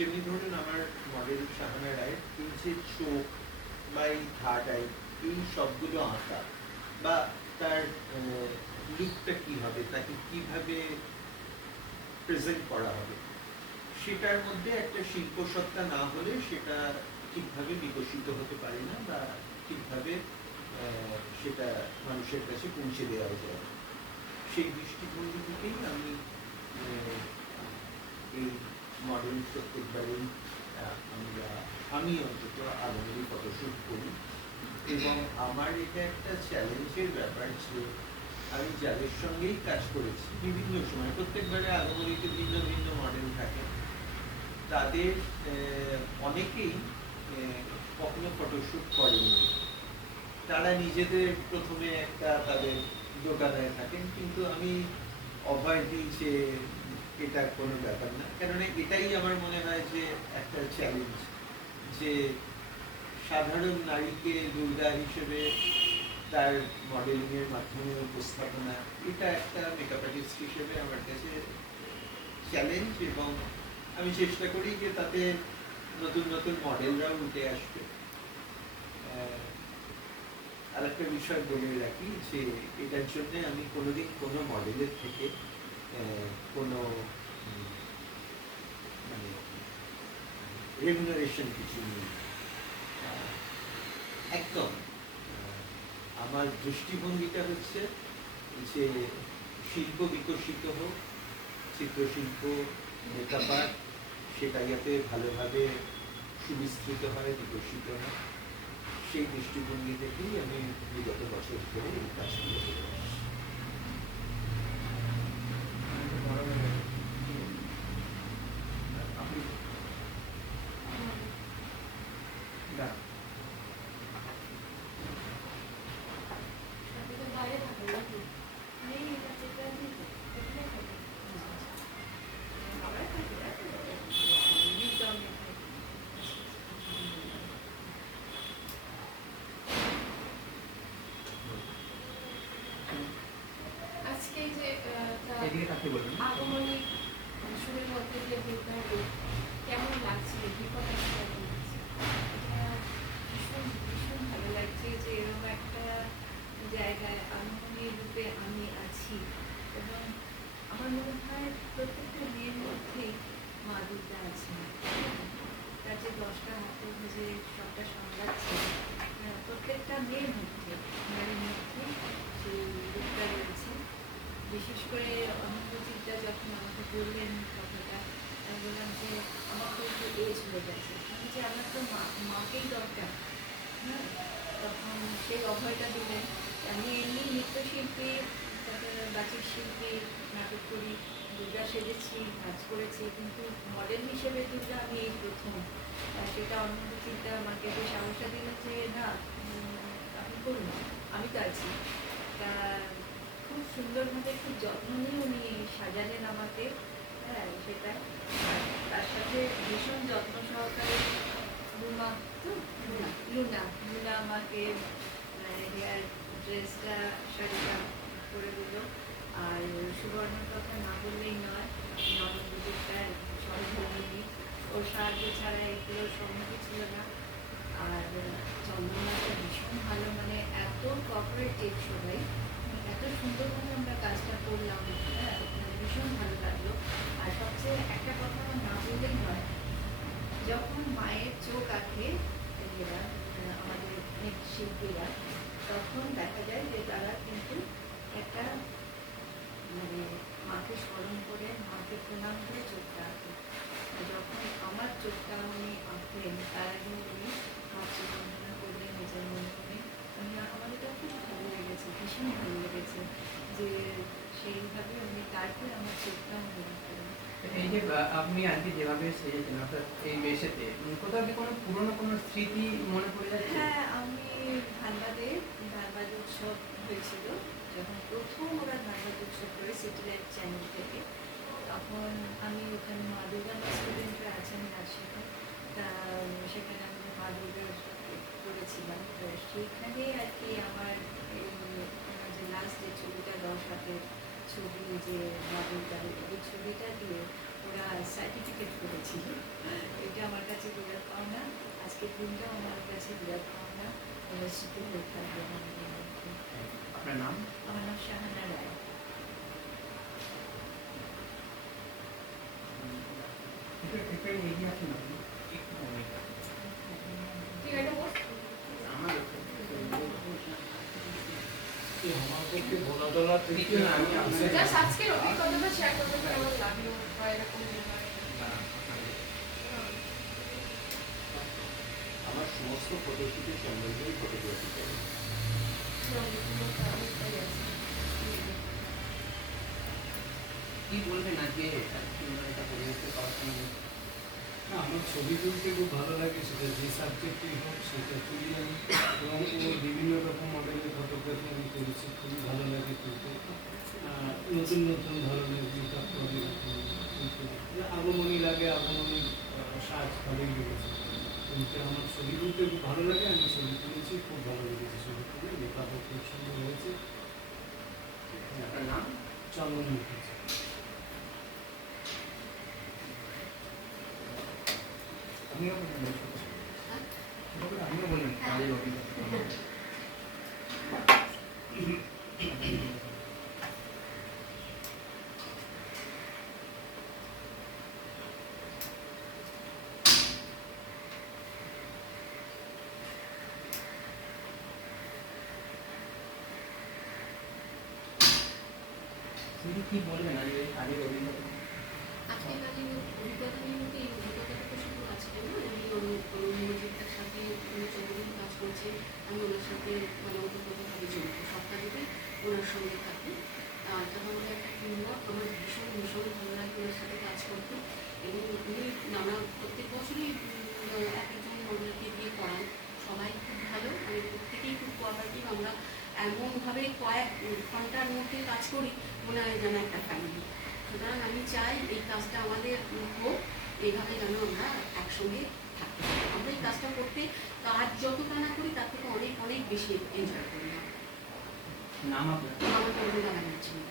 যেমনি ধরুন আমার মডেল শাহানা রায়ের এই যে চোখ বা এই ঘাটাই এই সবগুলো আঁকা বা তার লুকটা কী হবে, তাকে কীভাবে প্রেজেন্ট করা হবে, সেটার মধ্যে একটা শিল্পসত্তা না হলে সেটা ঠিকভাবে বিকশিত হতে পারে না বা ঠিকভাবে সেটা মানুষের কাছে পৌঁছে দেওয়া যায়। সেই দৃষ্টিভঙ্গি থেকেই আমি এই মডেল প্রত্যেকবারেই আমি অন্তত আগামী ফটোশ্যুট করি এবং আমার এটা একটা চ্যালেঞ্জের ব্যাপার যে আমি যাদের সঙ্গেই কাজ করেছি বিভিন্ন সময় প্রত্যেকবারে আগামীতে ভিন্ন ভিন্ন মডেল থাকে, তাদের অনেকেই কখনো ফটোশ্যুট করেনি। তারা নিজেদের প্রথমে একটা তাদের দোকানে থাকেন, কিন্তু আমি অভয় দিই যে এটা কোনো ব্যাপার না, কেননা এটাই আমার মনে হয় যে একটা চ্যালেঞ্জ যে সাধারণ নারীকে দুর্গা হিসেবে তার মডেলিংয়ের মাধ্যমে উপস্থাপনা, এটা একটা মেকআপ আর্টিস্ট হিসেবে আমার কাছে চ্যালেঞ্জ এবং আমি চেষ্টা করি যে তাতে নতুন নতুন মডেলরাও উঠে আসবে। আর একটা বিষয় বলে রাখি যে এটার জন্য আমি কোনোদিন কোনো মডেলের থেকে কোনো মানে রেমুনারেশন কিছু নেই একদম। আমার দৃষ্টিভঙ্গিটা হচ্ছে যে শিল্প বিকশিত হোক, চিত্রশিল্প, মেকআপ আর্ট, সেটা যাতে ভালোভাবে সুবিস্তৃত হয়, বিকশিত হয়, সেই দৃষ্টিভঙ্গি থেকেই আমি বিগত বছর ধরে এই কাজগুলো করে আসছি। আগমনী শুরুর মধ্যে যে কেমন লাগছে, ভীষণ ভীষণ ভালো লাগছে যে এরকম একটা জায়গায় আগমনীর রূপে আমি আছি এবং আমার মনে হয় প্রত্যেকটা মেয়ের মধ্যেই মা দুর্গা আছে। তার যে 10টা হাতে যে সবটা সামলাচ্ছে, প্রত্যেকটা মেয়ের মধ্যে, নারীর মধ্যে সেই রূপটা রয়েছে। বিশেষ করে অনন্তজিৎটা যখন আমাকে বললেন কথাটা, আমি বললাম যে আমার তো একটু এজ হয়ে গেছে, আমি যে আমার তো মাকেই দরকার। হ্যাঁ, তখন সেই অভয়টা দিলেন। আমি এমনি নৃত্যশিল্পী, তারপরে বাচিক শিল্পী, নাটক করি, দুর্গা সেজেছি, কাজ করেছি, কিন্তু মডেল হিসেবে দুর্গা আমি এই প্রথম। সেটা অনন্তজিৎটা আমাকে যে সাহসটা দিলেন যে না আপনি করুন, আমি তো আছি। তা খুব সুন্দরভাবে খুব যত্ন নিয়ে উনি সাজালেন আমাকে। হ্যাঁ, সেটা তার সাথে ভীষণ যত্ন সহকারে লুনা আমাকে হেয়ার ড্রেসটা, শাড়িটা করে দিল। আর সুবর্ণর কথা না বললেই নয়, নবদ্বীপটার সহধর্মিনী, ওর সাহায্য ছাড়া এগুলো সম্ভবই ছিল না। আর চন্দনাটা ভীষণ ভালো, মানে এত কোঅপারেটিভ সবাই, এত সুন্দরভাবে আমরা কাজটা করলাম। হ্যাঁ, ভীষণ ভালো লাগলো। আর সবচেয়ে একটা কথা আমার না বললেই নয়, যখন মায়ের চোখ আঁকে এরা আমাদের শিল্পীরা, তখন দেখা যায় যে তারা কিন্তু একটা মানে মাকে স্মরণ করে, মাকে প্রণাম করে চোখটা আঁকে। যখন আমার চোখটা উনি আঁকলেন, তার আগে উনি মাতৃ বন্দনা করলেন নিজের মনে মনে। আমার এটা খুব ভালো লেগেছে, ভীষণ ভালো লেগেছে যে সেইভাবে উনি তারপরে আমার চোখটা মনে করেন। এই যে আপনি আজকে যেভাবে সেজেছেন, অর্থাৎ এই বেশেতে কোথাও কি কোনো পুরোনো কোনো স্মৃতি মনে পড়ে যাচ্ছে? হ্যাঁ, আমি ধানবাদ উৎসব হয়েছিল, যখন প্রথম ওরা ধানবাদ উৎসব করে সিটিলাইট চ্যানেল থেকে, তখন আমি ওখানে মা দুর্গা স্টুডেন্টরা আছেন নাচ শেখা, তা সেখানে আমি মা দুর্গার করেছিলাম। তো সেইখানে আর কি আমার এই যে লাস্ট যে ছবিটা 10 হাতের ছবি, যে মা দুর্গার, ওই ছবিটা দিয়ে ওরা সার্টিফিকেট করেছিল। দিনটাও আমার কাছে বিরাট পাওনা, স্মৃতি হয়ে থাকবে আমাদের মধ্যে। আপনার নাম? আমার নাম শাহানা রায়। একটু এগিয়ে আসুন আপনি। ঠিক আছে বস। আমার আমার পক্ষে বলা টলা ঠিক কিছু না, আমি আপনার- জাস্ট আজকের অভিজ্ঞতাটা শেয়ার করতে পেরে আমার লাগলো বা এরকম আমার সমস্ত ফটোশুটের সম্বন্ধেই ফটোগ্রাফি করি। কি বলবেন আজকে এত সুন্দর একটা পরিবেশে পড়াশোনা? না, আমার ছবি তুলতে খুব ভালো লাগে, সেটা যে সাবজেক্টই হোক সেটা তুলি আমি, এবং ওর বিভিন্ন রকম মডেলের ফটোগ্রাফি আমি করেছি, খুবই ভালো লাগে তুলতে। নতুন নতুন ধরনের মেকআপ করে তুলতে আগমনী লাগে, আগমনী সাজ ভালোই লেগেছে তুলতে। আমার ছবি তুলতে খুব ভালো লাগে, আমি ছবি তুলেছি, খুব ভালো লেগেছে ছবি তুলে, মেকআপও খুব সুন্দর হয়েছে। আপনার নাম? চন্দন মুখার্জি। আপনিও বলবেন, ছোট করে আপনিও বলবেন কাজের অভিজ্ঞতা। তুমি কি বলবেন আজকে এই কাজের অভিজ্ঞতা? আজকে কাজের অভিজ্ঞতা নিয়ে বলতে এই অভিজ্ঞতাটা তো শুধু আজকে না, উনি মনোজিৎটার সাথে উনি যতদিন কাজ করছে আমি ওনার সাথে মানে ওতপ্রোতভাবে জড়িত, সব কাজেতেই ওনার সঙ্গে থাকি। তখন আমাদের একটা টিমওয়ার্ক, আমার ভীষণ ভীষণ ভালো লাগে ওনার সাথে কাজ করতে। এবং উনি নানা প্রত্যেক বছরই এক একজন মডেলকে দিয়ে করান, সবাই খুব ভালো, মানে প্রত্যেকেই খুব কোঅপারেটিভ। আমরা এমনভাবে কয়েক ঘন্টার মধ্যে কাজ করি, মনে হয় যেন একটা ফ্যামিলি। সুতরাং আমি চাই এই কাজটা আমাদের হোক, এইভাবে যেন আমরা একসঙ্গে থাকি। আমরা এই কাজটা করতে কাজ যতটা না করি তার থেকে অনেক অনেক বেশি এনজয় করি। নাম আপনার? আমার কোনো জানা যাচ্ছে না।